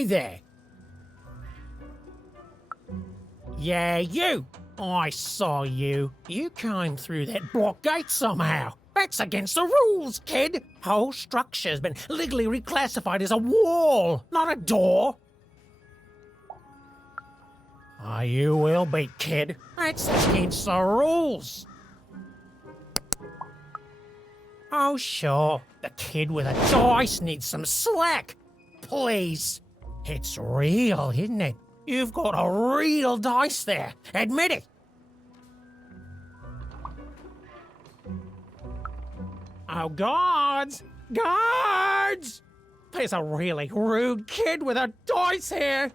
Hey there! Yeah, you! I saw you. You came through that block gate somehow. That's against the rules, kid. Whole structure's been legally reclassified as a wall, not a door. You will be, kid. That's against the rules. Oh, sure. The kid with a dice needs some slack. Please. It's real, isn't it? You've got a real dice there. Admit it. Oh, guards! Guards! There's a really rude kid with a dice here.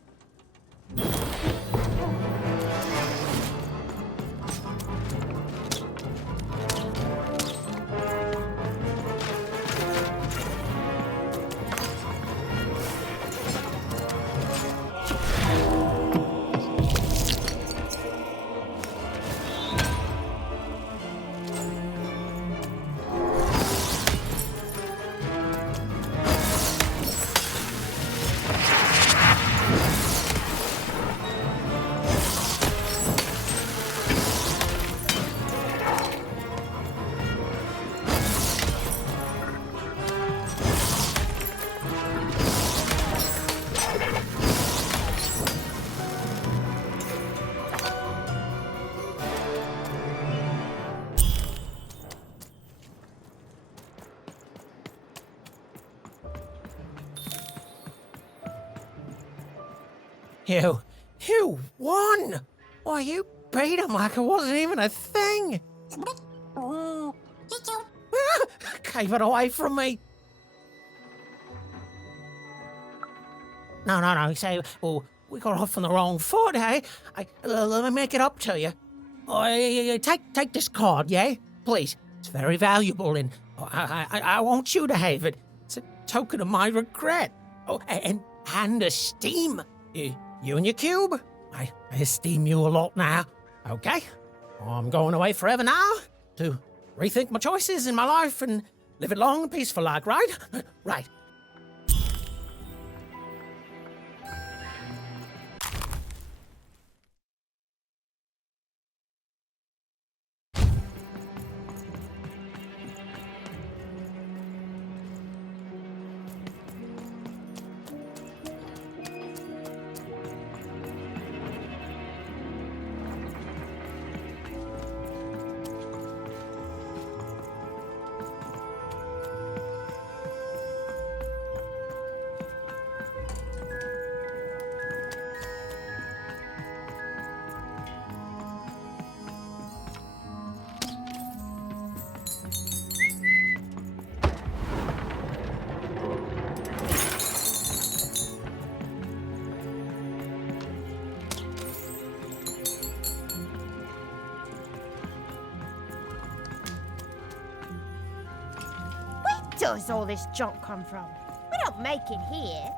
You won! Why, you beat him like it wasn't even a thing! Gave it away from me! No, say, well, we got off on the wrong foot, eh? Let me make it up to you. Take this card, yeah? Please, it's very valuable and I want you to have it. It's a token of my regret. Oh, and esteem. You and your cube, I esteem you a lot now, okay? I'm going away forever now to rethink my choices in my life and live it long and peaceful like, right? Right. Where does all this junk come from? We don't make it here.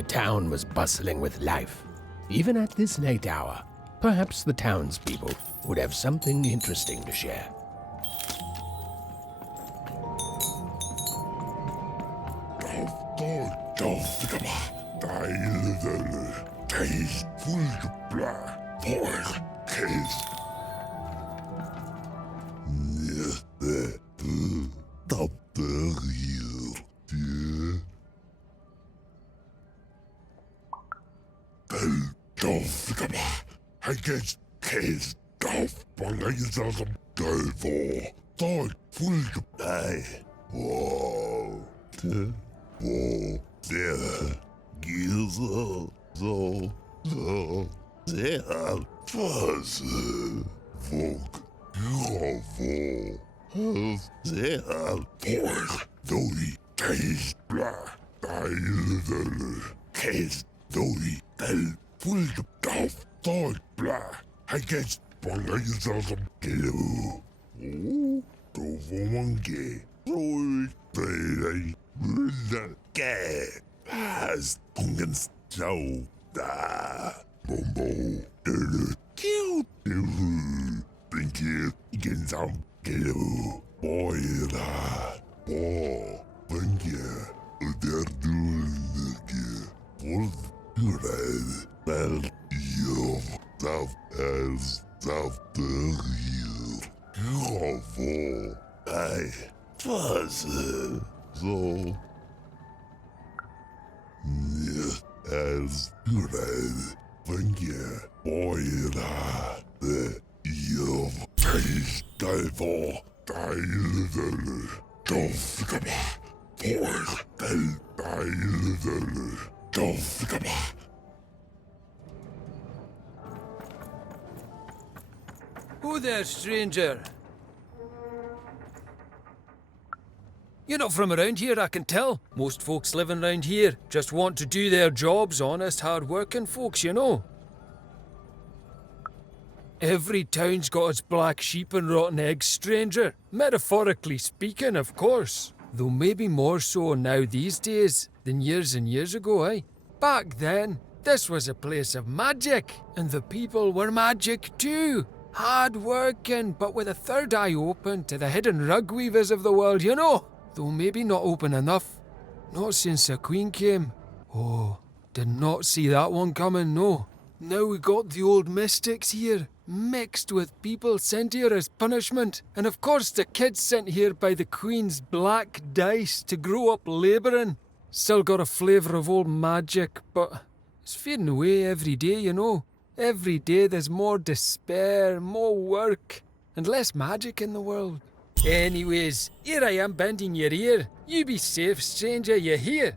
The town was bustling with life. Even at this late hour, perhaps the townspeople would have something interesting to share. Who there, stranger? You're not from around here, I can tell. Most folks living around here just want to do their jobs, honest, hard-working folks, you know. Every town's got its black sheep and rotten eggs, stranger. Metaphorically speaking, of course. Though maybe more so now these days than years and years ago, eh? Back then, this was a place of magic, and the people were magic too. Hard working, but with a third eye open to the hidden rug weavers of the world, you know. Though maybe not open enough. Not since the Queen came. Oh, did not see that one coming, no. Now we got the old mystics here, mixed with people sent here as punishment. And of course the kids sent here by the Queen's black dice to grow up labouring. Still got a flavour of old magic, but it's fading away every day, you know. Every day there's more despair, more work, and less magic in the world. Anyways, here I am bending your ear. You be safe, stranger, you hear?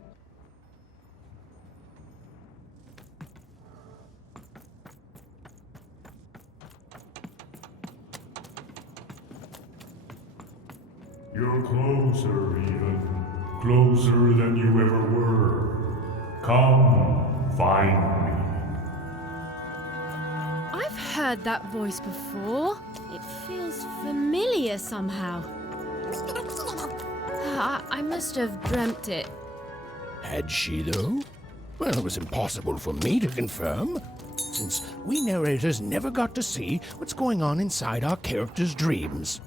You're closer, even. Closer than you ever were. Come, find me. I've heard that voice before. It feels familiar somehow. I must have dreamt it. Had she, though? Well, it was impossible for me to confirm, since we narrators never got to see what's going on inside our characters' dreams.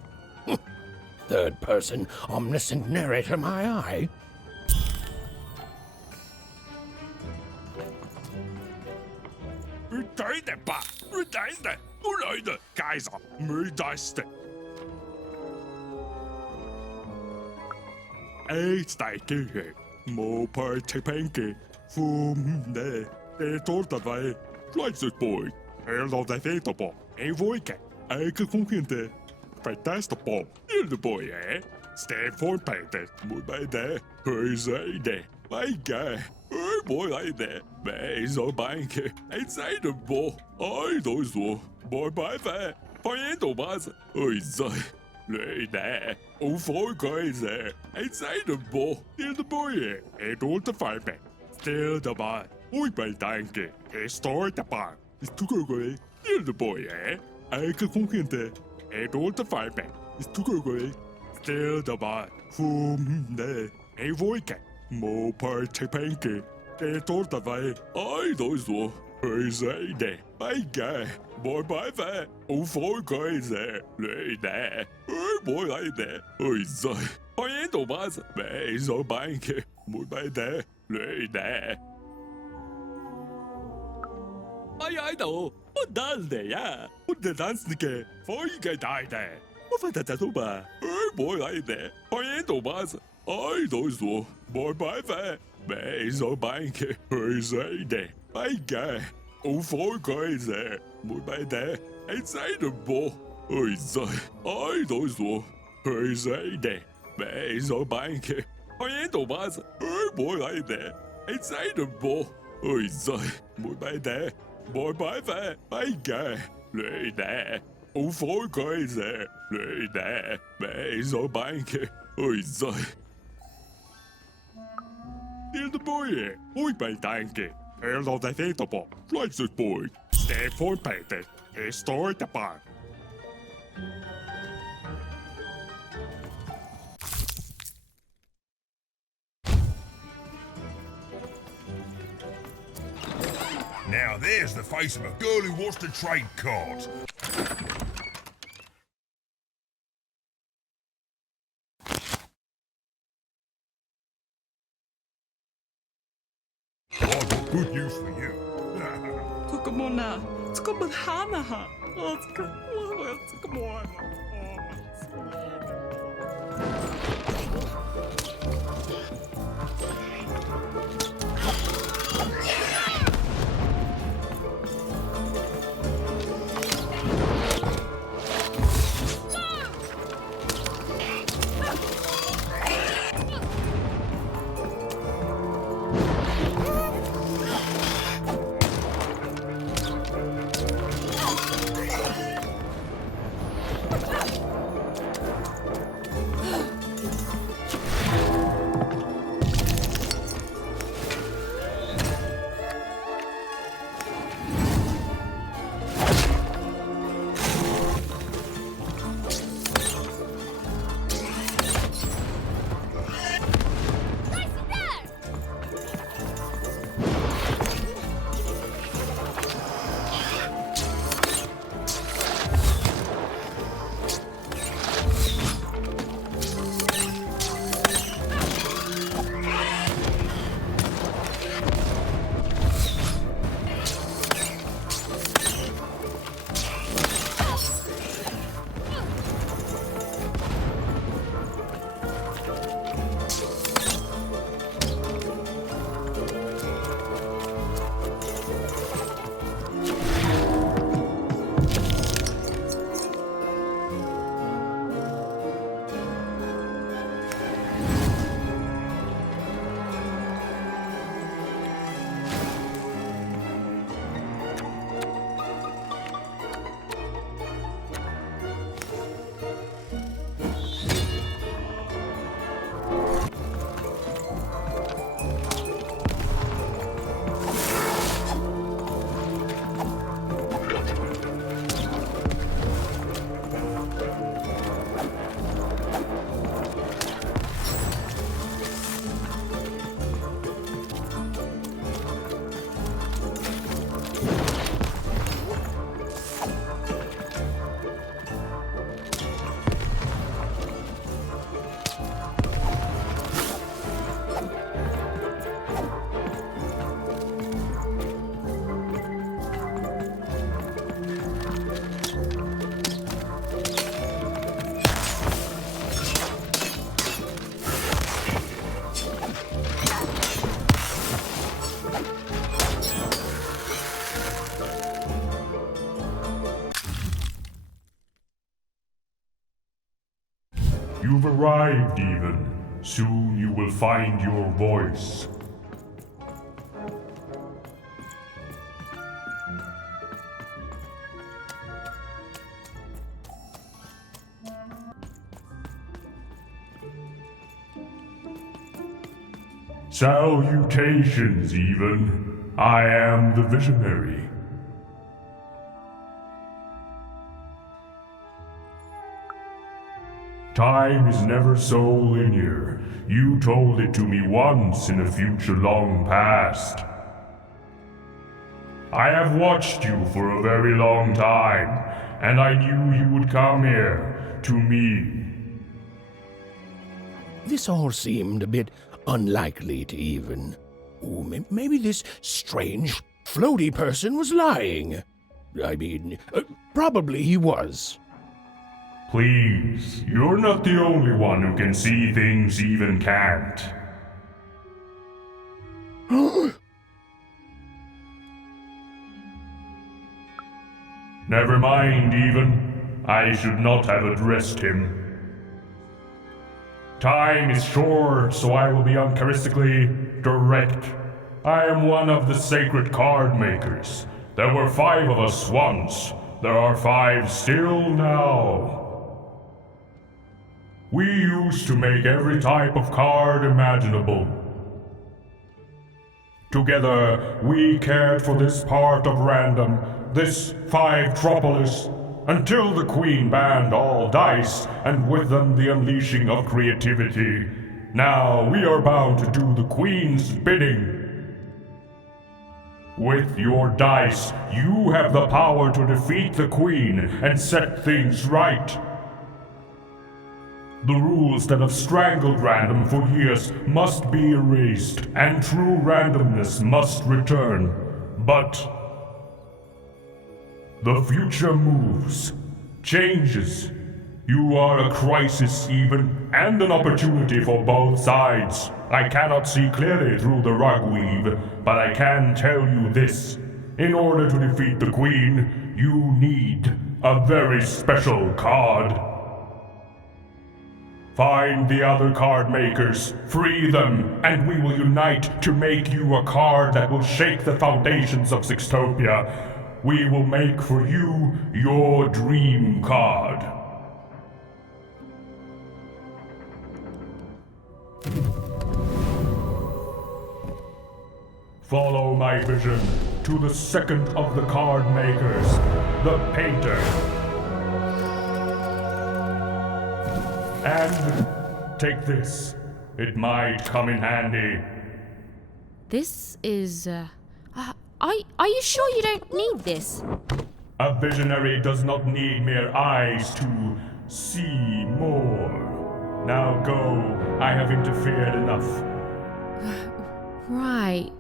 Third-person, omniscient narrator, my eye. Det tålte vei. Ai, da så. Hei, sei det. Begge. Boy, bye, ve. Og folk hei, se. Løy det. Hei, boy, hei, det. Oi, så. Hei, en Thomas. Vei, så banke. Boy, bye, det. Løy det. Ai, da. Og dalde, ja. Og det dansnike. Folk hei, det. Og for dette toba. Hei, boy, hei, det. Hei, en Thomas. Ai, da så. Boy, bye, ve. Vei, så banke. Hei, sei det. Begge. Og folk hei, se. Boy, bye, det. Jeg sier det på. Oi, så. Ai, da så. Hei, sei det. Vei, så banke. Hei, en Thomas. Hei, boy, hei, det. Jeg sier det på. Oi, så. Boy, bye, det. Boy, bye, ve. Begge. Løy det. Og folk hei, se. Løy det. Vei, så banke. Oi, så. Til det boje. Oi, bye, danke. Hello, det heter på. Flytsus boy. Stay for Peter. Jeg står ikke bak. Now there's the face of a girl who wants to trade cards. I've got good news for you. 잠깐만아, 잠깐만 하나. 잠깐만. You've arrived, even. Soon you will find your voice. Salutations, even. I am the visionary. Time is never so linear. You told it to me once in a future long past. I have watched you for a very long time, and I knew you would come here, to me. This all seemed a bit unlikely to even. Ooh, maybe this strange, floaty person was lying. I mean, probably he was. Please, you're not the only one who can see things Even can't. Never mind, Even. I should not have addressed him. Time is short, so I will be uncharacteristically direct. I am one of the sacred card makers. There were 5 of us once. There are 5 still now. We used to make every type of card imaginable. Together, we cared for this part of random, this 5-tropolis, until the Queen banned all dice, and with them the unleashing of creativity. Now we are bound to do the Queen's bidding. With your dice, you have the power to defeat the Queen and set things right. The rules that have strangled random for years must be erased, and true randomness must return. But the future moves, changes. You are a crisis even, and an opportunity for both sides. I cannot see clearly through the rug weave, but I can tell you this. In order to defeat the Queen, you need a very special card. Find the other card makers, free them, and we will unite to make you a card that will shake the foundations of Sextopia. We will make for you your dream card. Follow my vision to the second of the card makers, the painter. And take this. It might come in handy. This is, Are you sure you don't need this? A visionary does not need mere eyes to see more. Now go. I have interfered enough. Right.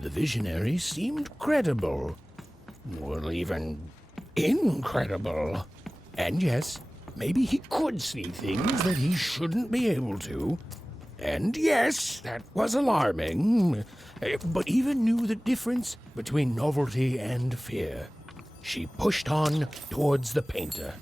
The visionary seemed credible. Well, even incredible. And yes, maybe he could see things that he shouldn't be able to. And yes, that was alarming. But even knew the difference between novelty and fear. She pushed on towards the painter.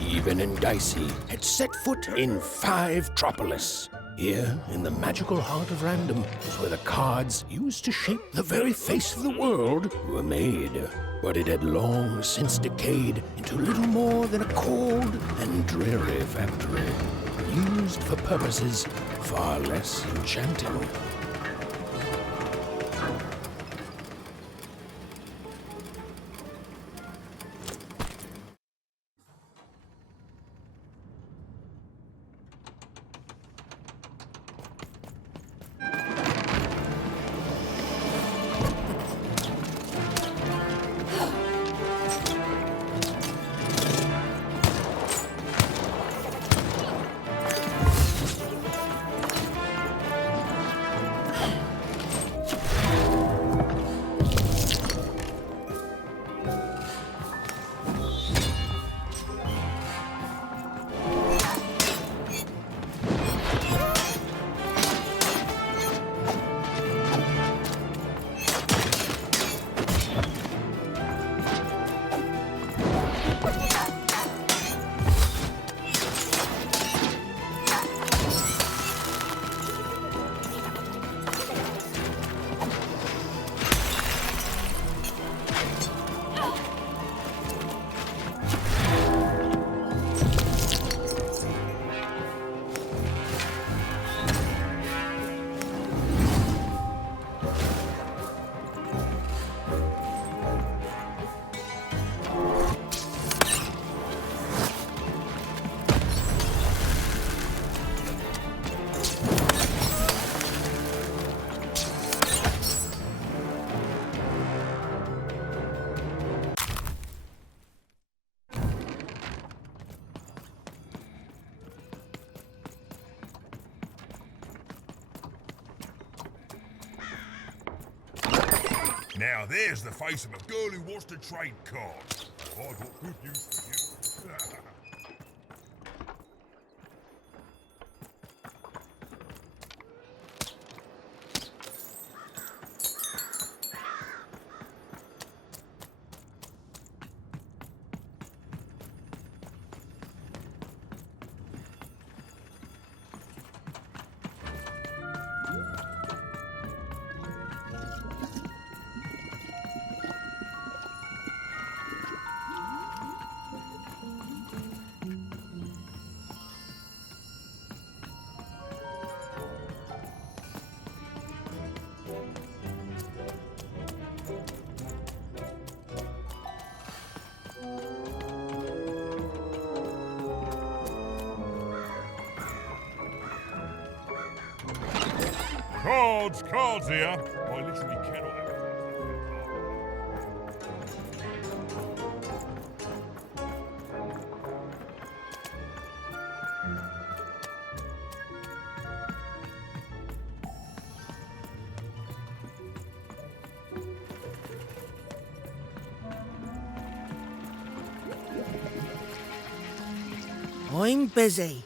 Even and Dicey had set foot in 5-tropolis. Here, in the magical heart of random, was where the cards used to shape the very face of the world were made. But it had long since decayed into little more than a cold and dreary factory, used for purposes far less enchanting. Now there's the face of a girl who wants to trade cards. I've got good news for you. Cards here. I literally cannot have I'm busy.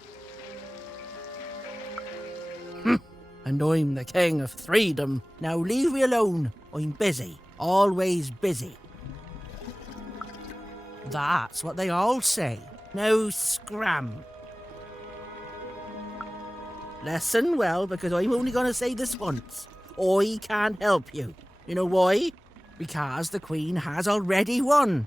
And I'm the king of freedom. Now leave me alone. I'm busy. Always busy. That's what they all say. Now scram. Listen well, because I'm only going to say this once. I can't help you. You know why? Because the Queen has already won.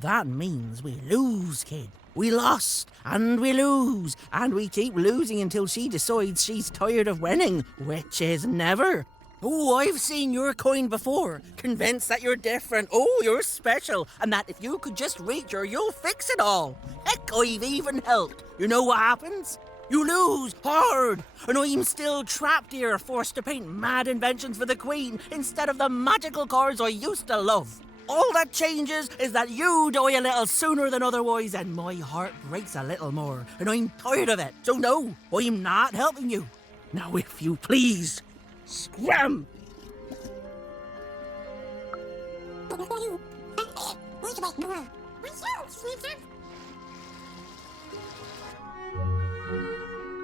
That means we lose, kid. We lost, and we lose, and we keep losing until she decides she's tired of winning, which is never. Oh, I've seen your coin before, convinced that you're different, oh, you're special, and that if you could just reach her, you'll fix it all. Heck, I've even helped. You know what happens? You lose, hard, and I'm still trapped here, forced to paint mad inventions for the Queen instead of the magical cards I used to love. All that changes is that you die a little sooner than otherwise, and my heart breaks a little more, and I'm tired of it. So no, I'm not helping you. Now, if you please, scram!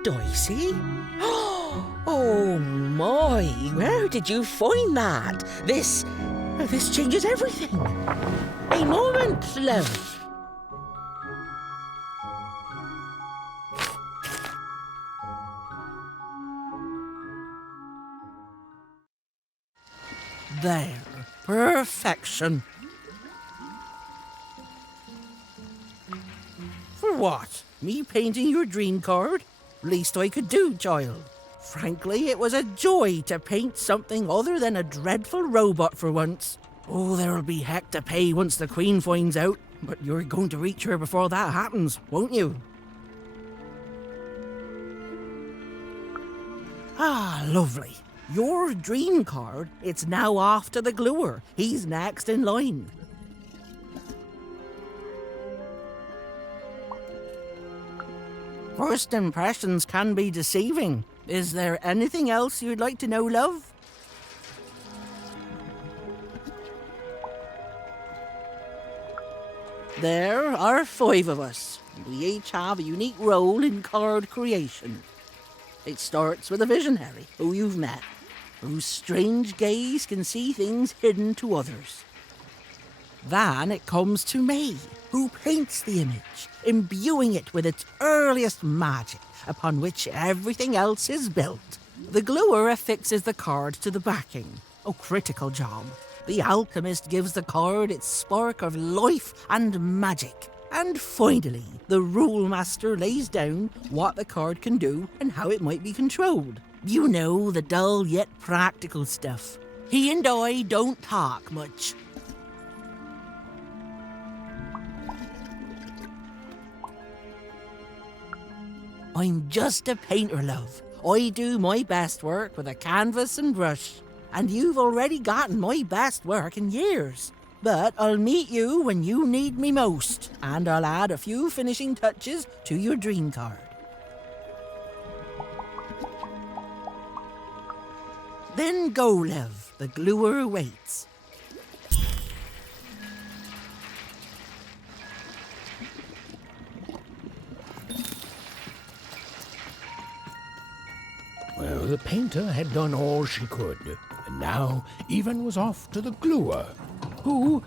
Dicey? Oh my, where did you find that? This changes everything. A moment, love. There, perfection. For what? Me painting your dream card? Least I could do, child. Frankly, it was a joy to paint something other than a dreadful robot for once. Oh, there'll be heck to pay once the Queen finds out, but you're going to reach her before that happens, won't you? Ah, lovely. Your dream card, it's now off to the gluer. He's next in line. First impressions can be deceiving. Is there anything else you'd like to know, love? There are 5 of us. We each have a unique role in card creation. It starts with a visionary, who you've met, whose strange gaze can see things hidden to others. Then it comes to me, who paints the image, imbuing it with its earliest magic, upon which everything else is built. The gluer affixes the card to the backing. A critical job. The alchemist gives the card its spark of life and magic. And finally, the rule master lays down what the card can do and how it might be controlled. You know, the dull yet practical stuff. He and I don't talk much. I'm just a painter, love. I do my best work with a canvas and brush. And you've already gotten my best work in years. But I'll meet you when you need me most, and I'll add a few finishing touches to your dream card. Then go, love. The gluer waits. the painter had done all she could, and now Even was off to the gluer, who,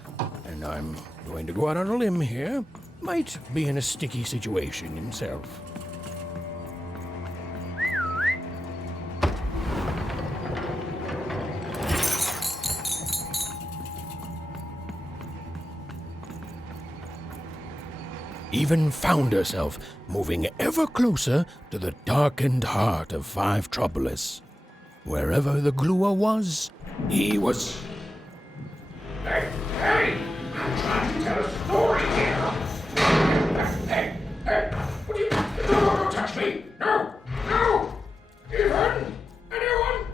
and I'm going to go out on a limb here, might be in a sticky situation himself. Even found herself moving ever closer to the darkened heart of Five Troublous. Wherever the gluer was, he was. Hey! I'm trying to tell a story here! Hey! What do you... Don't touch me! No! Even! Anyone?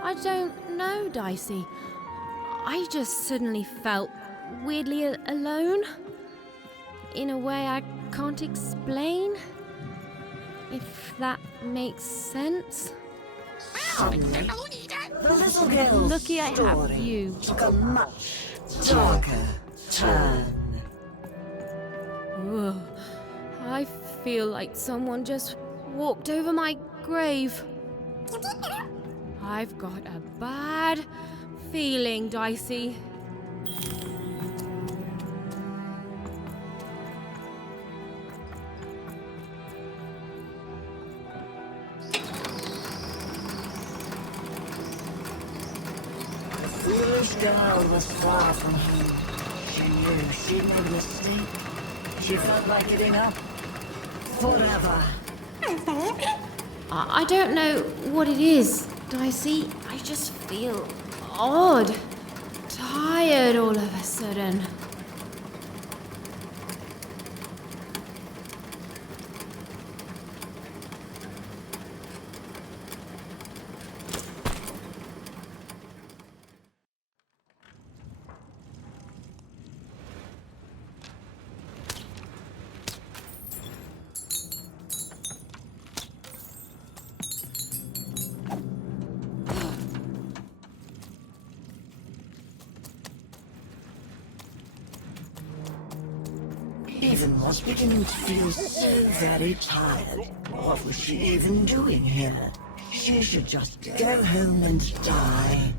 I don't know, Dicey. I just suddenly felt weirdly alone. In a way I can't explain. If that makes sense. The little girl's Lucky I have you. took a much darker turn. Ugh. I feel like someone just walked over my grave. I've got a bad feeling, Dicey. The foolish girl was far from home. She knew she'd made a mistake. She felt like giving up. Forever. I don't know what it is, Dicey. I just feel odd. Tired all of a sudden. Even was beginning to feel so very tired. What was she even doing here? She should just go home and die.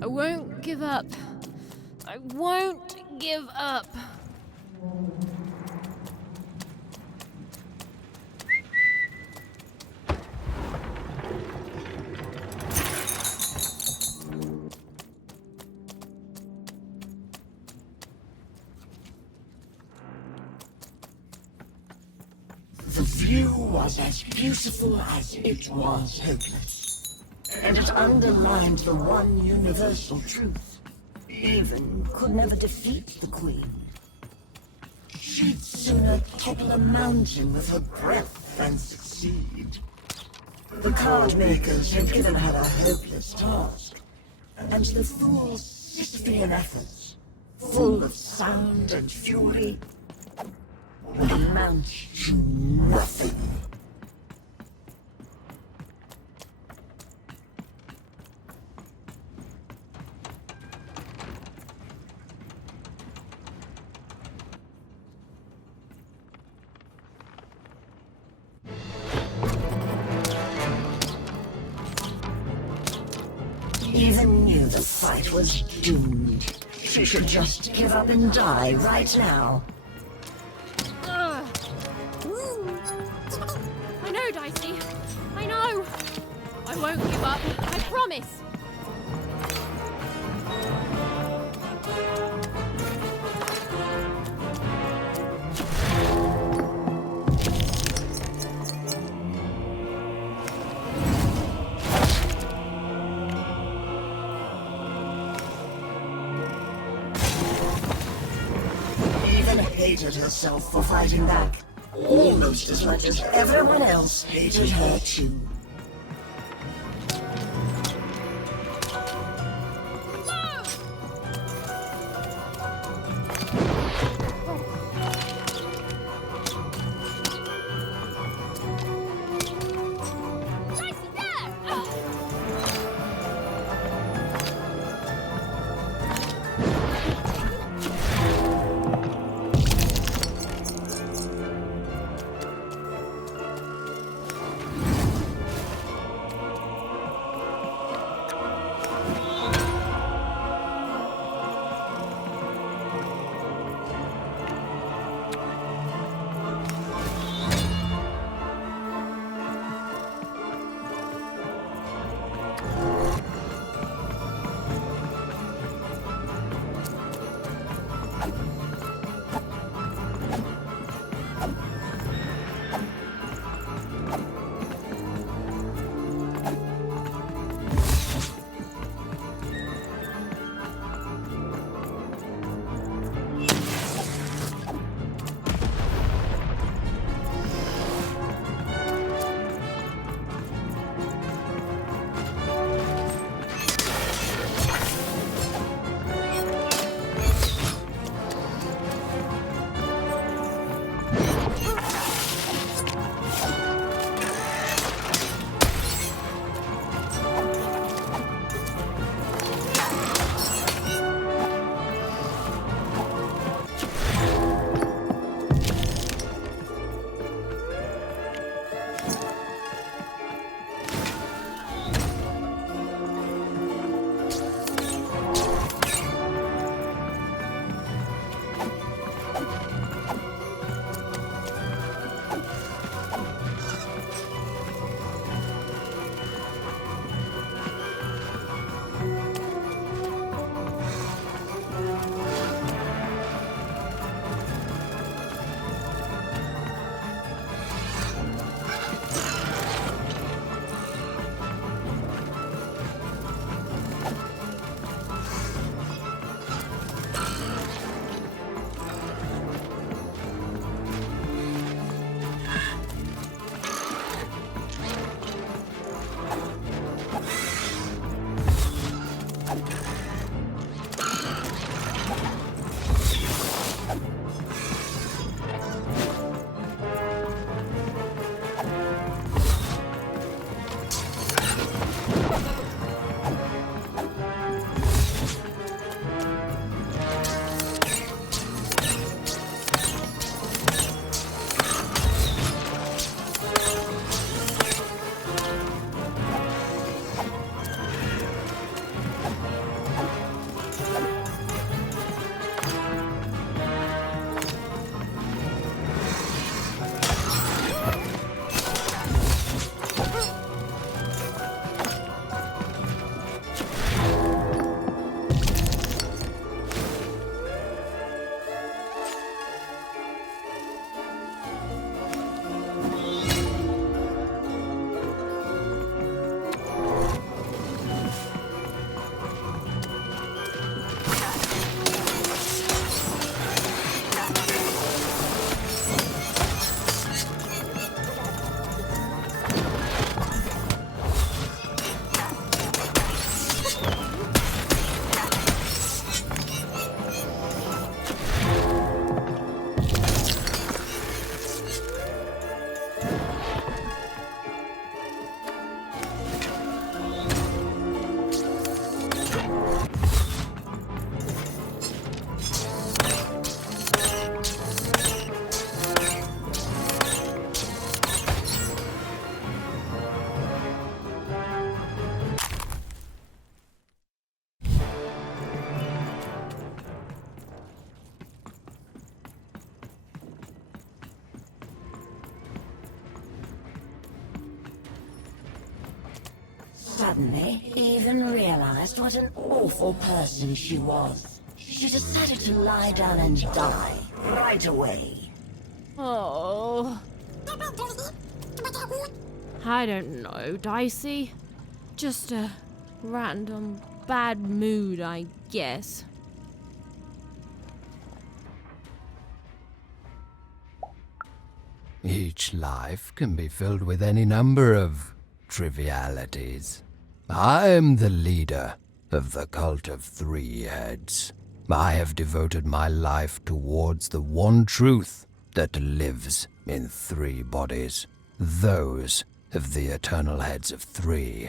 I won't give up. I won't give up. The view was as beautiful as it was hopeless. And it underlined the one universal truth. Even could never defeat the Queen. She'd sooner topple a mountain with her breath than succeed. The card makers had given her a hopeless task. And the fool's Sisyphean efforts, full of sound and fury, would amount to nothing. Even knew the fight was doomed. She should just give up and die right now. I know, Dicey. I know. I won't give up. I promise. Even hated herself for fighting back. Almost as much as everyone else hated her too. suddenly even realized what an awful person she was. She decided to lie down and die right away. Oh. I don't know, Dicey. Just a random bad mood, I guess. Each life can be filled with any number of trivialities. I am the leader of the cult of three heads. I have devoted my life towards the one truth that lives in three bodies, those of the eternal heads of three.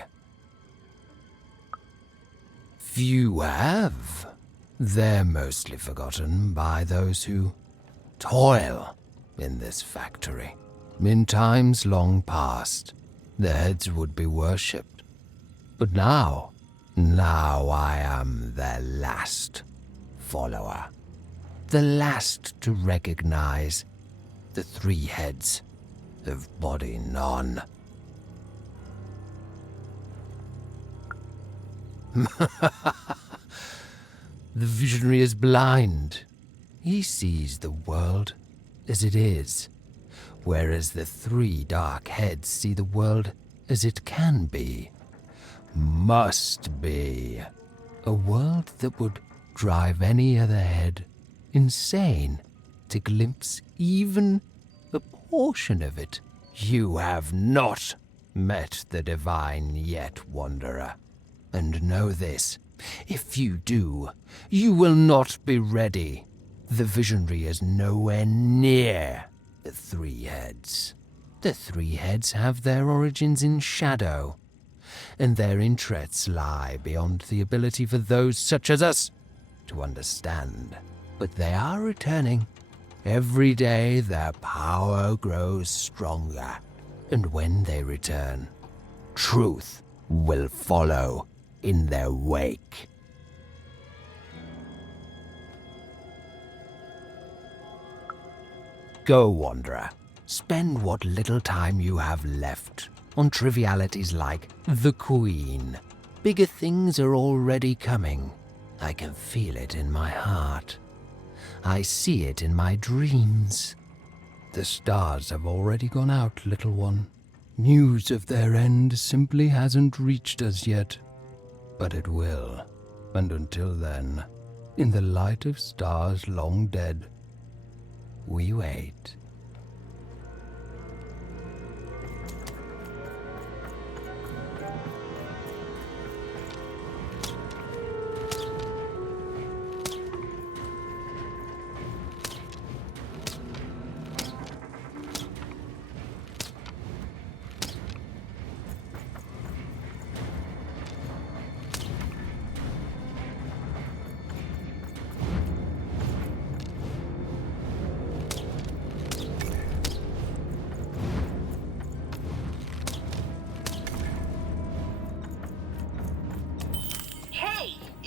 Few have. They're mostly forgotten by those who toil in this factory. In times long past, the heads would be worshipped. But now I am their last follower. The last to recognize the three heads of body none. The visionary is blind. He sees the world as it is, whereas the three dark heads see the world as it can be, must be. A world that would drive any other head insane to glimpse even a portion of it. You have not met the divine yet, wanderer. And know this, if you do, you will not be ready. The visionary is nowhere near the three heads. The three heads have their origins in shadow, and their interests lie beyond the ability for those such as us to understand. But they are returning. Every day their power grows stronger, and when they return, truth will follow in their wake. Go, wanderer. Spend what little time you have left on trivialities like the Queen. Bigger things are already coming. I can feel it in my heart. I see it in my dreams. The stars have already gone out, little one. News of their end simply hasn't reached us yet. But it will, and until then, in the light of stars long dead, we wait.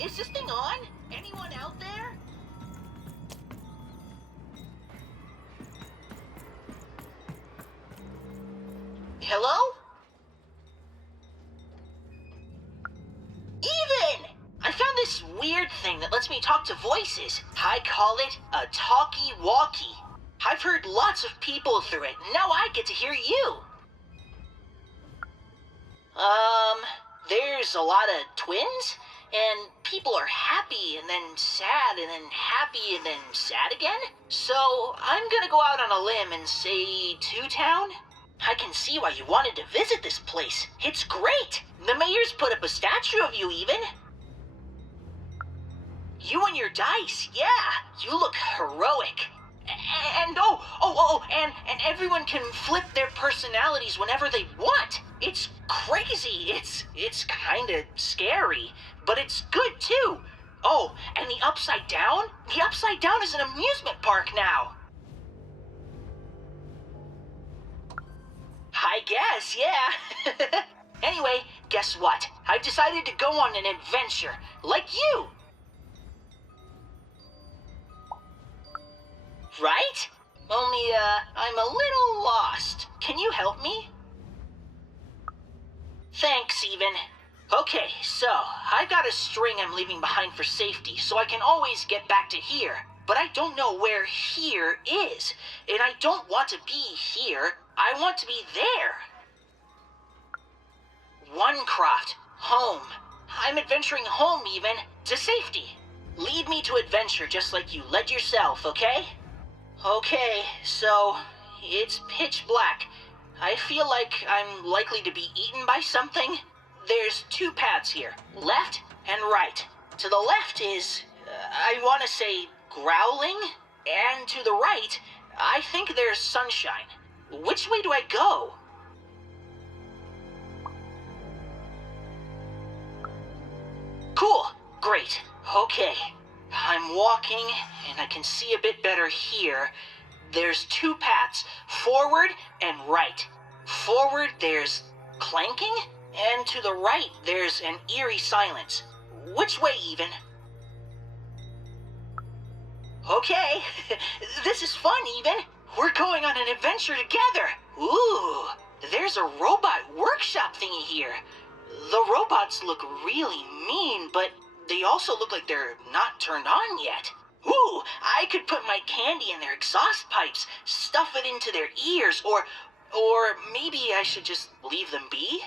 Is this thing on? Anyone out there? Hello? Even! I found this weird thing that lets me talk to voices. I call it a talkie-walkie. I've heard lots of people through it, and now I get to hear you. There's a lot of twins? And people are happy and then sad and then happy and then sad again. So I'm gonna go out on a limb and say Two Town. I can see why you wanted to visit this place. It's great. The mayor's put up a statue of you even. You and your dice, yeah. You look heroic. And and everyone can flip their personalities whenever they want. It's crazy. It's kind of scary, but it's good too. Oh, and the Upside Down? The Upside Down is an amusement park now. I guess, yeah. Anyway, guess what? I've decided to go on an adventure, like you. Right? Only, I'm a little lost. Can you help me? Thanks, Even. Okay, so I got a string I'm leaving behind for safety, so I can always get back to here. But I don't know where here is, and I don't want to be here. I want to be there. Onecroft, home. I'm adventuring home even, to safety. Lead me to adventure just like you led yourself, okay? Okay, so it's pitch black. I feel like I'm likely to be eaten by something. There's two paths here, left and right. To the left is, I want to say, growling, and to the right, I think there's sunshine. Which way do I go? Cool, great, okay. I'm walking, and I can see a bit better here. There's two paths, forward and right. Forward, there's clanking, and to the right, there's an eerie silence. Which way, even? Okay, this is fun, even. We're going on an adventure together. Ooh, there's a robot workshop thingy here. The robots look really mean, but they also look like they're not turned on yet. Ooh, I could put my candy in their exhaust pipes, stuff it into their ears, or maybe I should just leave them be?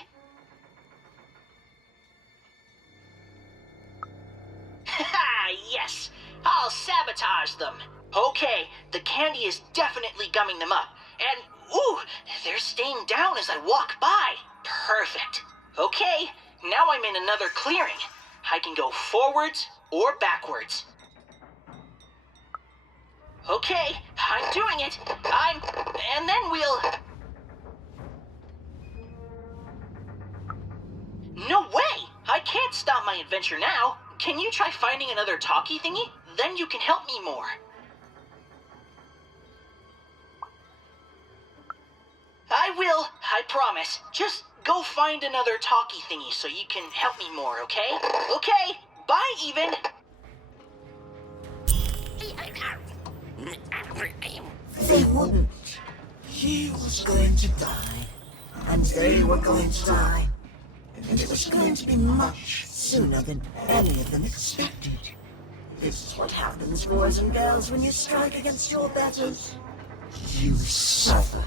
Haha, yes! I'll sabotage them! Okay, the candy is definitely gumming them up. And, ooh, they're staying down as I walk by. Perfect. Okay, now I'm in another clearing. I can go forwards or backwards. Okay, I'm doing it. And then we'll... No way! I can't stop my adventure now. Can you try finding another talkie thingy? Then you can help me more. I will, I promise. Just go find another talkie thingy so you can help me more, okay? Okay, bye, even. They wouldn't. He was going to die, and they were going to die. And it was going to be much sooner than any of them expected. This is what happens, boys and girls, when you strike against your betters. You suffer.